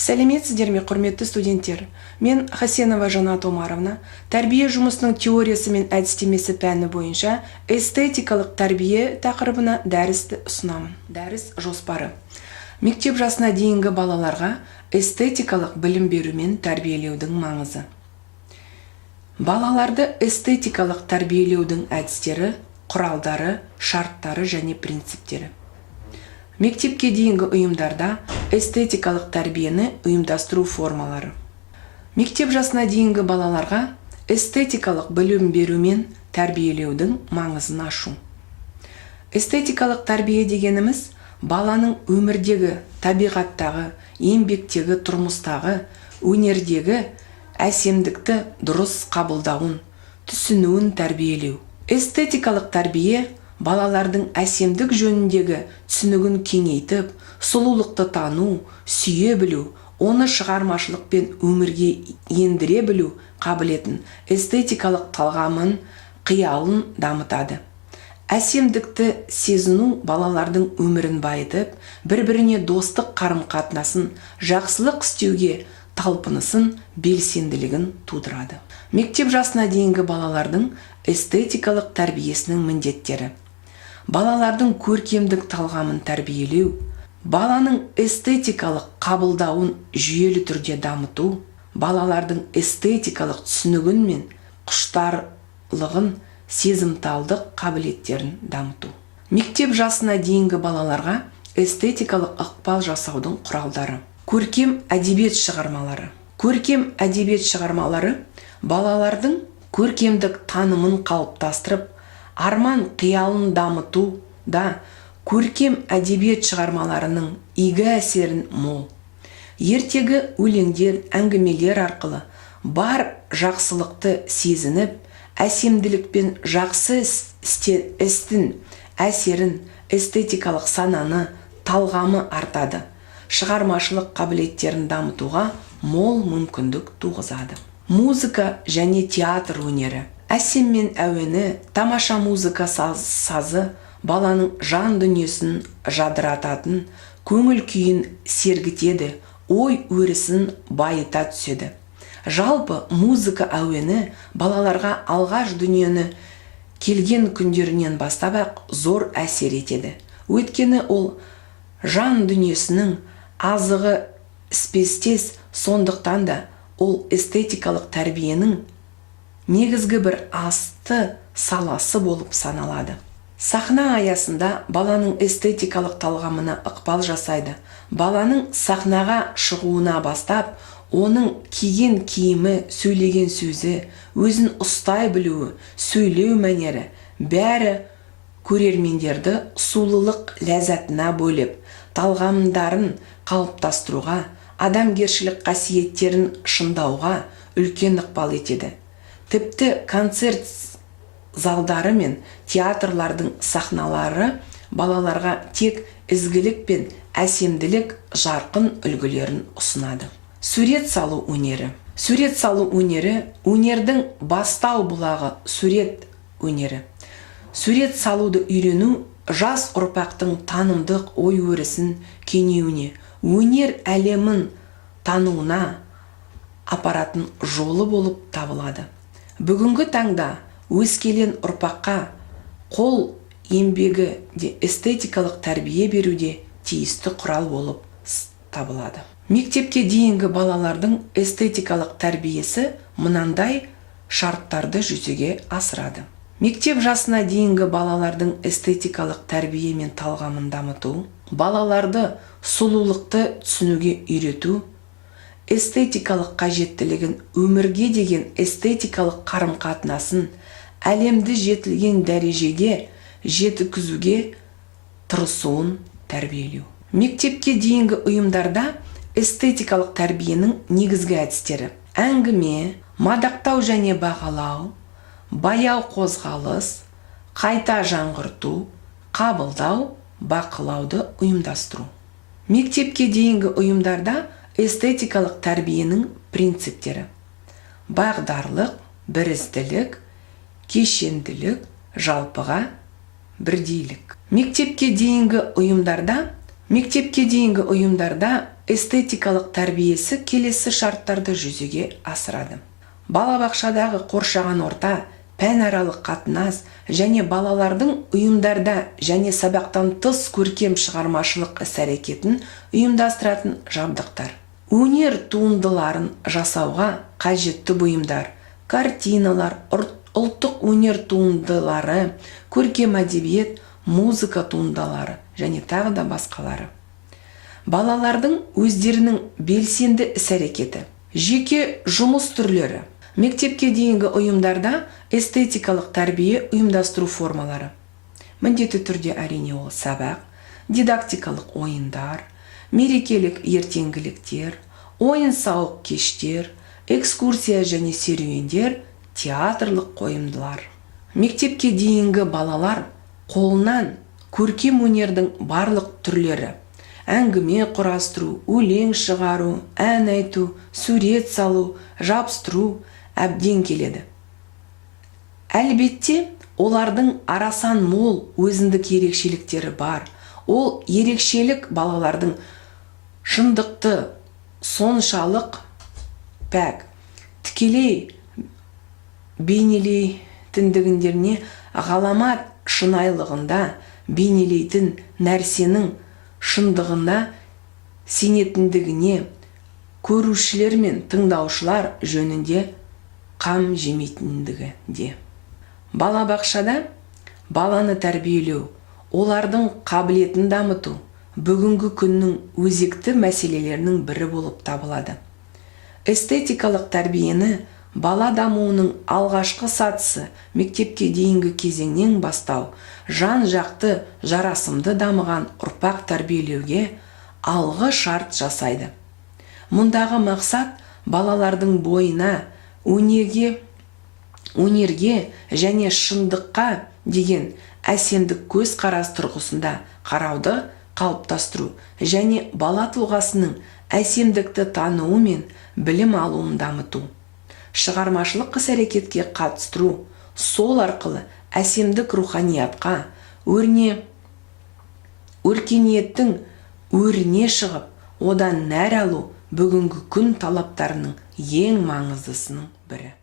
Сәлеметсіздер ме, құрметті студенттер? Мен Хасенова Жанат Омаровна, тәрбие жұмысының теориясы мен әдістемесі пәні бойынша эстетикалық тәрбие тақырыбына дәрісті ұсынамын. Дәріс жоспары. Мектеп жасына дейінгі балаларға эстетикалық білім беру мен тәрбиелеудің маңызы. Балаларды эстетикалық тәрбиелеудің әдістері, құралдары, шарттары және принциптері. Мектепке дейінгі ұйымдарда эстетикалық тәрбиені ұйымдастыру формалары. Мектеп жасына дейінгі балаларға эстетикалық білім беру мен тәрбиелеудің маңызын ашу. Эстетикалық тәрбие дегеніміз баланың өмірдегі, табиғаттағы, еңбектегі, тұрмыстағы, өнердегі әсемдікті дұрыс қабылдауын, түсінуін тәрбиелеу. Эстетикалық тәрбие балалардың әсемдік жөніндегі түсінігін кеңейтіп, сұлулықты тану, сүйе білу, оны шығармашылық пен өмірге ендіре білу қабілетін, эстетикалық талғамын, қиялын дамытады. Әсемдікті сезіну балалардың өмірін байытып, бір-біріне достық қарым-қатынасын, жақсылық істеуге талпынысын, белсенділігін тудырады. Мектеп жасына дейінгі балалардың эстетикалық тәрбиесінің міндеттері. Балалардың көркемдік талғамын тәрбиелеу, баланың эстетикалық қабылдауын жүйелі түрде дамыту, балалардың эстетикалық түсінігін мен құштарлығын, сезімталдық қабілеттерін дамыту. Мектеп жасына дейінгі балаларға эстетикалық ықпал жасаудың құралдары. Көркем әдебиет шығармалары. Көркем әдебиет шығармалары балалардың көркемдік танымын қалыптастырып, арман қиялын дамыту да көркем әдебиет шығармаларының игі әсерін мол. Ертегі өлеңдер, әңгімелер арқылы бар жақсылықты сезініп, әсемділікпен жақсы істің әсерін, эстетикалық сананы, талғамы артады. Шығармашылық қабілеттерін дамытуға мол мүмкіндік туғызады. Музыка және театр өнері. Әсем мен әуені, тамаша музыка сазы баланың жан дүниесін жадырататын, көңіл күйін сергітеді, ой өрісін байыта түседі. Жалпы музыка әуені балаларға алғаш дүниені келген күндерінен бастап зор әсер етеді. Өйткені ол жан дүниесінің азығы іспестес, сондықтан да ол эстетикалық тәрбиенің негізгі бір асты саласы болып саналады. Сахна аясында баланың эстетикалық талғамына ықпал жасайды. Баланың сахнаға шығуына бастап, оның киген киімі, сөйлеген сөзі, өзін ұстай білуі, сөйлеу мәнері, бәрі көрермендерді сұлулық ләззатына бөлеп, талғамдарын қалыптастыруға, адамгершілік қасиеттерін шыңдауға үлкен ықпал етеді. Тіпті концерт залдары мен театрлардың сахналары балаларға тек ізгілік пен әсемділік жарқын үлгілерін ұсынады. Сурет салу өнері. Сурет салу өнері өнердің бастау бұлағы сурет өнері. Сурет салуды үйрену жас ұрпақтың танымдық ой өрісін кеңеюіне, өнер әлемін тануына апаратын жолы болып табылады. Бүгінгі таңда өскелең ұрпаққа қол еңбегі де эстетикалық тәрбие беруде тиісті құрал болып табылады. Мектепке дейінгі балалардың эстетикалық тәрбиесі мынандай шарттарды жүзеге асырады. Мектеп жасына дейінгі балалардың эстетикалық тәрбие мен талғамын дамыту, балаларды сұлулықты түсінуге үйрету, эстетикалық қажеттілігін, өмірге деген эстетикалық қарым-қатынасын әлемді жетілген дәрежеге жеткізуге тырысуын тәрбиелеу. Мектепке дейінгі ұйымдарда эстетикалық тәрбиенің негізгі әдістері: әңгіме, мадақтау және бағалау, баяу қозғалыс, қайта жаңғырту, қабылдау, бақылауды ұйымдастыру. Мектепке дейінгі ұйымдарда эстетикалық тәрбиенің принциптері: бағдарлық, бірізділік, кешенділік, жалпыға бірдейлік. Мектепке дейінгі ұйымдарда эстетикалық тәрбиесі келесі шарттарды жүзеге асырады. Балабақшадағы қоршаған орта, пәнаралық қатынас және балалардың ұйымдарда және сабақтан тыс көркем шығармашылық іс-әрекетін ұйымдастыратын жабдықтар. Өнер туындыларын жасауға қажетті бұйымдар, картиналар, ұлттық өнер туындылары, көркем әдебиет, музыка туындылары және тағы да басқалары. Балалардың өздерінің белсенді іс-әрекеті, жеке жұмыс түрлері, мектепке дейінгі ұйымдарда эстетикалық тәрбие ұйымдастыру формалары. Міндетті түрде әрине ол сабақ, дидактикалық ойындар, мерекелік ертеңгіліктер, ойын-сауық кештер, экскурсия және серуендер, театрлық қойылымдар. Мектепке дейінгі балалар қолынан көркем өнердің барлық түрлері, әңгіме құрастыру, өлең шығару, ән айту, сурет салу, жабыстыру әбден келеді. Әлбетте, олардың арасан мол өзіндік ерекшеліктері бар. Ол ерекшелік балалардың шындықты соншалық пәк, тікелей бейнелейтіндігіндеріне ғаламат шынайлығында бейнелейтін нәрсенің шындығына сенетіндігіне көрушілер мен тыңдаушылар жөнінде қам жемейтіндігі де. Балабақшада баланы тәрбиелеу, олардың қабілетін дамыту бүгінгі күннің өзекті мәселелерінің бірі болып табылады. Эстетикалық тәрбиені бала дамуының алғашқы сатысы мектепке дейінгі кезеңнен бастау, жан-жақты жарасымды дамыған ұрпақ тәрбиелеуге алғы шарт жасайды. Мұндағы мақсат балалардың бойына, өнерге және шындыққа деген әсемдік көзқарас тұрғысында қарауды қалыптастыру және бала тұлғасының әсемдікті тануы мен білім алуын дамыту. Шығармашылық іс-әрекетке қатыстыру, сол арқылы әсемдік руханиятқа, өркениеттің өріне шығып, одан нәр алу бүгінгі күн талаптарының ең маңыздысының бірі.